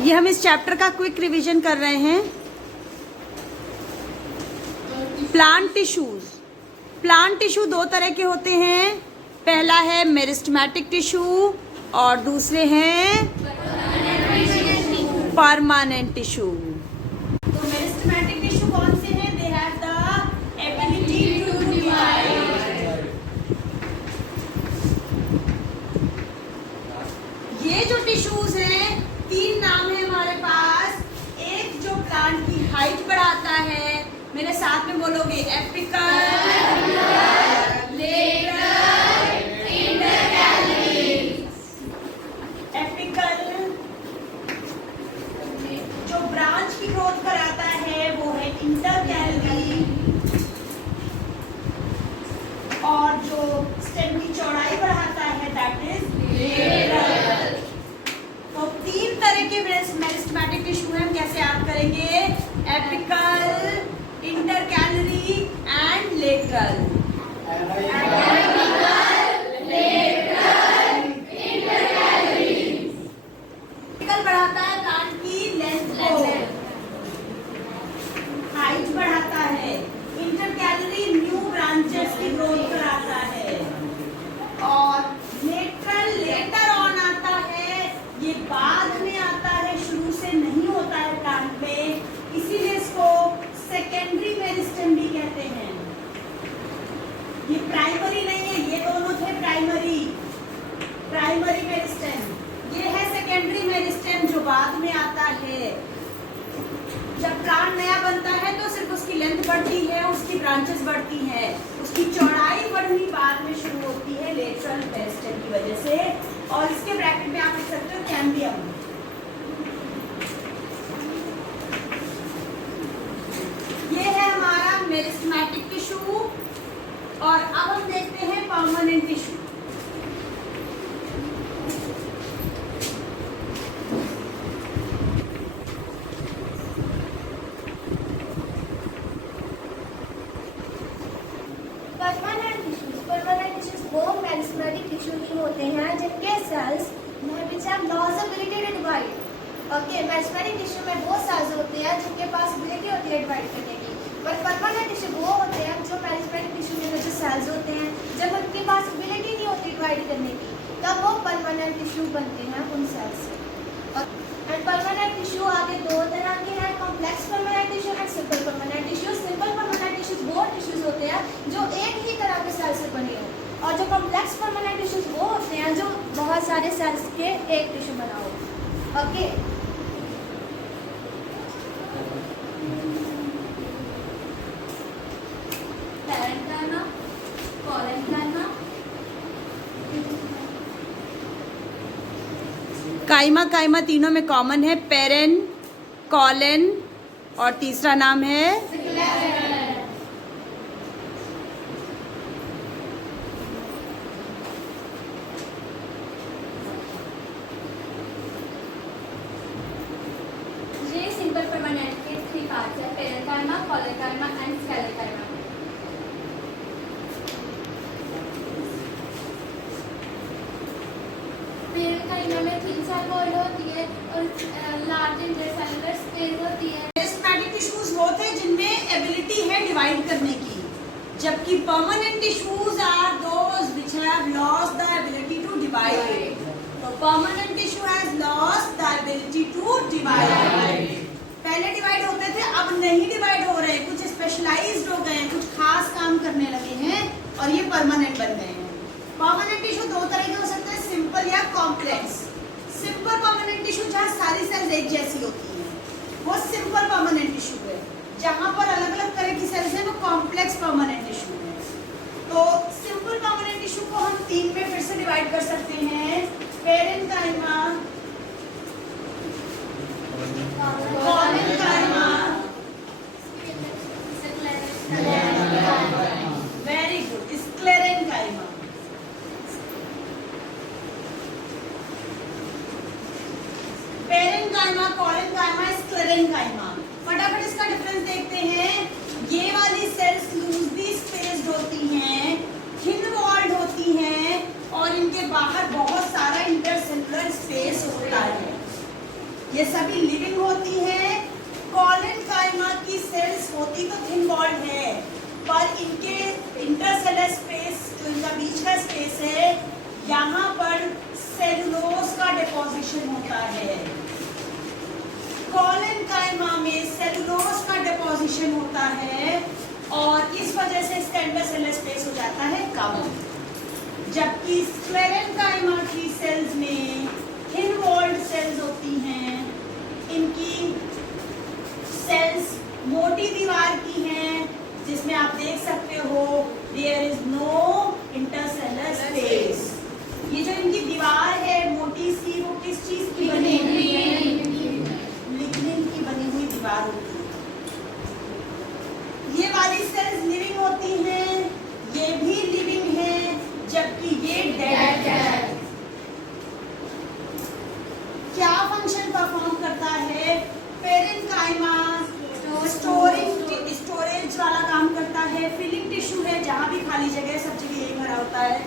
ये हम इस चैप्टर का क्विक रिवीजन कर रहे हैं। Plant tissues. प्लांट टिश्यू दो तरह के होते हैं। पहला है मेरिस्टेमेटिक टिश्यू और दूसरे हैं परमानेंट टिश्यू। तो मेरिस्टेमेटिक टिश्यू कौन से हैं? They have the ability to divide. ये जो टिश्यूज हैं, तीन नाम है हमारे पास। एक जो प्लांट की हाइट बढ़ाता है, मेरे साथ में बोलोगे, एपिकल, लेटरल, इंटरकैलरी। एपिकल जो ब्रांच की ग्रोथ कराता है वो है इंटरकैलरी, और जो स्टेम की चौड़ाई बढ़ाता है दैट इज लेटरल। तो तीन तरह के मेरिस्टेमेटिक टिश्यू हैं। हम कैसे याद करेंगे? Apical, intercalary and lateral. Apical बढ़ाता है प्लांट की लेंथ को, हाइट बढ़ाता है। इंटरकैलरी न्यू ब्रांचेस की ग्रोथ कराता है। और लेटरल लेटर ऑन आता है, ये बाद में आता है, शुरू से नहीं होता है प्लांट में, इसीलिए इसको सेकेंडरी मेरिस्टेम भी कहते हैं। ये प्राइमरी नहीं है, ये दोनों थे प्राइमरी मेरिस्टेम। ये है सेकेंडरी मेरिस्टेम जो बाद में आता है। जब प्लांट नया बनता है तो सिर्फ उसकी लेंथ बढ़ती है, उसकी ब्रांचेस बढ़ती हैं, उसकी चौड़ाई बढ़नी बाद में शुरू होती है लेटरल मेरिस्टेम की वजह से। और इसके ब्रैकेट में आप लिख सकते हो कैम्बियम। ये है हमारा मेरिस्टेमेटिक टिश्यू। और अब हम देखते हैं परमानेंट टिश्यू। परमानेंट टिश्यूज वो मेरिस्टेमेटिक टिश्यू होते हैं जिनके cells loss ability to divide. Okay, meristematic tissue में वो सेल्स होते हैं जिनके पास एबिलिटी होती है डिवाइड करने की। पर परमानेंट टिश्यू वो होते हैं जो मेरिस्टेमेटिक टिश्यू में जो सेल्स होते हैं, जब उनके पास एबिलिटी नहीं होती डिवाइड करने की, तब वो परमानेंट टिश्यू बनते हैं उन सेल्स से। एंड परमानेंट टिश्यू आगे दो तरह के हैं, complex permanent tissue and simple permanent tissue. Simple permanent tissues वो टिश्यूज होते हैं जो एक ही तरह के सेल से बने हो, और जो कॉम्प्लेक्स परमानेंट टिश्यूज वो होते हैं जो बहुत सारे सेल्स के एक टिश्यू बना हो। Okay, parenchyma, collenchyma. Chyma chyma तीनों में कॉमन है, पेरेन, कॉलन और तीसरा नाम है ये सिंपल परमानेंट के थ्री पार्ट्स है, पैरेन्काइमा, कोलेन्काइमा एंड स्केलेन्काइमा। पैरेन्काइमा में थिन सेल वॉल होती है और लार्ज इंटरसेलुलर स्पेस होती है। मेरिस्टेमेटिक टिश्यूज वो थे जिनमें एबिलिटी है डिवाइड करने की, जबकि permanent tissues are those which have lost the ability to divide. तो permanent tissue has lost the ability to divide. पहले डिवाइड होते थे, अब नहीं डिवाइड हो रहे, कुछ स्पेशलाइज्ड हो गए, कुछ खास काम करने लगे हैं और ये परमानेंट बन गए हैं। परमानेंट टिश्यू दो तरह के हो सकते हैं, सिंपल या कॉम्प्लेक्स। सिंपल परमानेंट टिश्यू जहाँ सारी सेल्स एक जैसी होती हैं वो सिंपल परमानेंट टिश्यू है। जहाँ पर अलग अलग तरह की सेल्स हैं वो कॉम्प्लेक्स परमानेंट टिश्यू है। तो सिंपल परमानेंट टिश्यू को हम तीन में फिर से डिवाइड कर सकते हैं, parenchyma, collenchyma, very good, sclerenchyma. Parenchyma, collenchyma, sclerenchyma. फटाफट इसका डिफरेंस देखते हैं। ये वाली सेल्स लूज ये सभी लिविंग होती हैं। कॉलेनकाइमा की सेल्स होती तो थिन वॉल्ड है, पर इनके इंटरसेलर स्पेस जो इनका बीच का स्पेस है, यहाँ पर सेलुलोज का डिपोजिशन होता है। कॉलेनकाइमा में सेलुलोज का डिपोजिशन होता है और इस वजह से इसका इंटरसेलर स्पेस हो जाता है कम। जबकि स्क्लेरेनकाइमा की सेल्स में थिन वॉल्ड सेल्स होती हैं। इनकी सेल्स मोटी दीवार की हैं, जिसमें आप देख सकते हो there is no intercellular space. ये जो इनकी दीवार है मोटी सी, वो किस चीज की बनी हुई है? लिग्निन की बनी हुई दीवार होती है। ये वाली सेल्स लिविंग होती हैं, ये भी लिविंग है, जबकि ये डेड है। क्या फंक्शन परफॉर्म करता है? पेरेन्काइमा स्टोरेज वाला काम करता है। फिलिंग टिश्यू है, जहाँ भी खाली जगह सब जगह यही भरा होता है।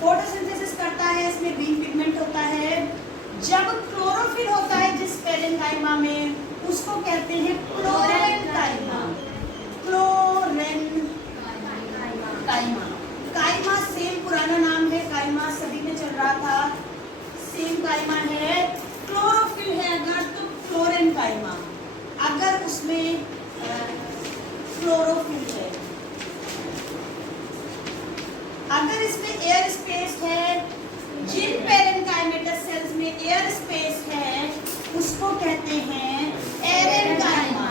फोटोसिंथेसिस करता है, इसमें ग्रीन पिगमेंट होता है। जब क्लोरोफिल होता है जिस पेरेन्काइमा में, उसको कहते हैं क्लोरेन्काइमा। क्लोरेन्काइमा, काइमा सेम पुराना नाम है, काइमा सभी में चल रहा था, सेम काइमा है। क्लोरोफिल है अगर तो क्लोरेन्काइमा, अगर उसमें क्लोरोफिल है। अगर इसमें एयर स्पेस है, जिन पेरेन्काइमेटस सेल्स में एयर स्पेस है उसको कहते हैं एरेन्काइमा।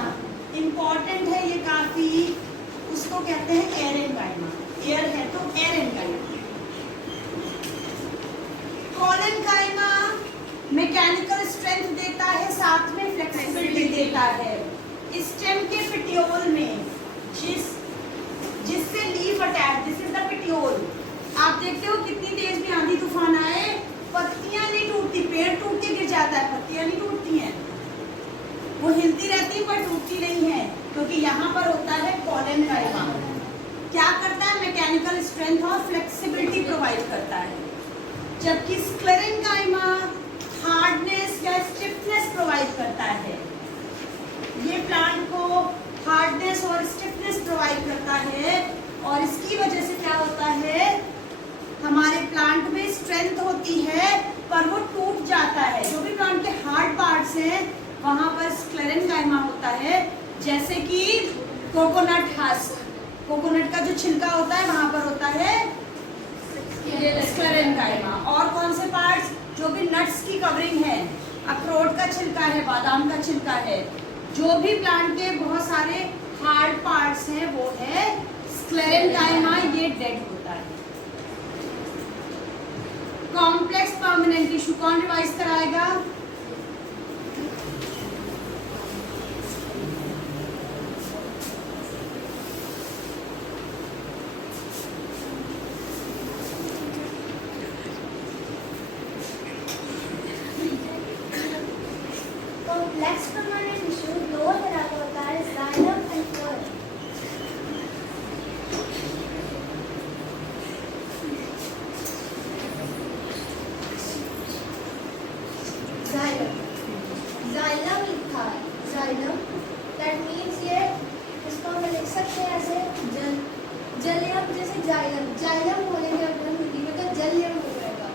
इंपॉर्टेंट है ये काफी, उसको कहते हैं एरेन्काइमा। एयर है तो एरेन्काइमा। कॉलेनकाइमा मैकेनिकल स्ट्रेंथ देता है, साथ में फ्लेक्सिबिलिटी देता है। स्टेम के पेटियोल में जिससे leaf attach, this is the petiole. आप देखते हो कितनी तेज भी आंधी तूफान आए, पत्तियां नहीं टूटती, पेड़ टूट के गिर जाता है, पत्तियां नहीं टूटती हैं, वो हिलती रहती पर टूटती नहीं है, क्योंकि यहाँ पर होता है कॉलेनकाइमा। क्या करता है? मैकेनिकल स्ट्रेंथ और फ्लेक्सिबिलिटी प्रोवाइड करता है। जबकि स्क्लेरेन्काइमा हार्डनेस या स्टिफनेस प्रोवाइड करता है। ये प्लांट को हार्डनेस और स्टिफनेस प्रोवाइड करता है, और इसकी वजह से क्या होता है, हमारे प्लांट में स्ट्रेंथ होती है पर वो टूट जाता है। जो भी प्लांट के हार्ड पार्ट्स हैं वहां पर स्क्लेरेन्काइमा होता है, जैसे कि कोकोनट हस्क, कोकोनट का जो छिलका होता है वहां पर होता है स्क्लेरेन्काइमा। और कौन से पार्ट्स? जो भी नट्स की कवरिंग है, अखरोट का छिलका है, बादाम का छिलका है, जो भी प्लांट के बहुत सारे हार्ड पार्ट्स हैं वो है स्क्लेरेन्काइमा। ये डेड होता है। कॉम्प्लेक्स परमानेंट टिश्यू कौन रिवाइज कराएगा? कॉम्प्लेक्स परमानेंट टिश्यू दो तरह का होता है, जाइलम एंड फ्लोएम। जाइलम लिखा है, जाइलम दैट मीन्स इसको हम लिख सकते हैं ऐसे जलियम, जैसे जाइलम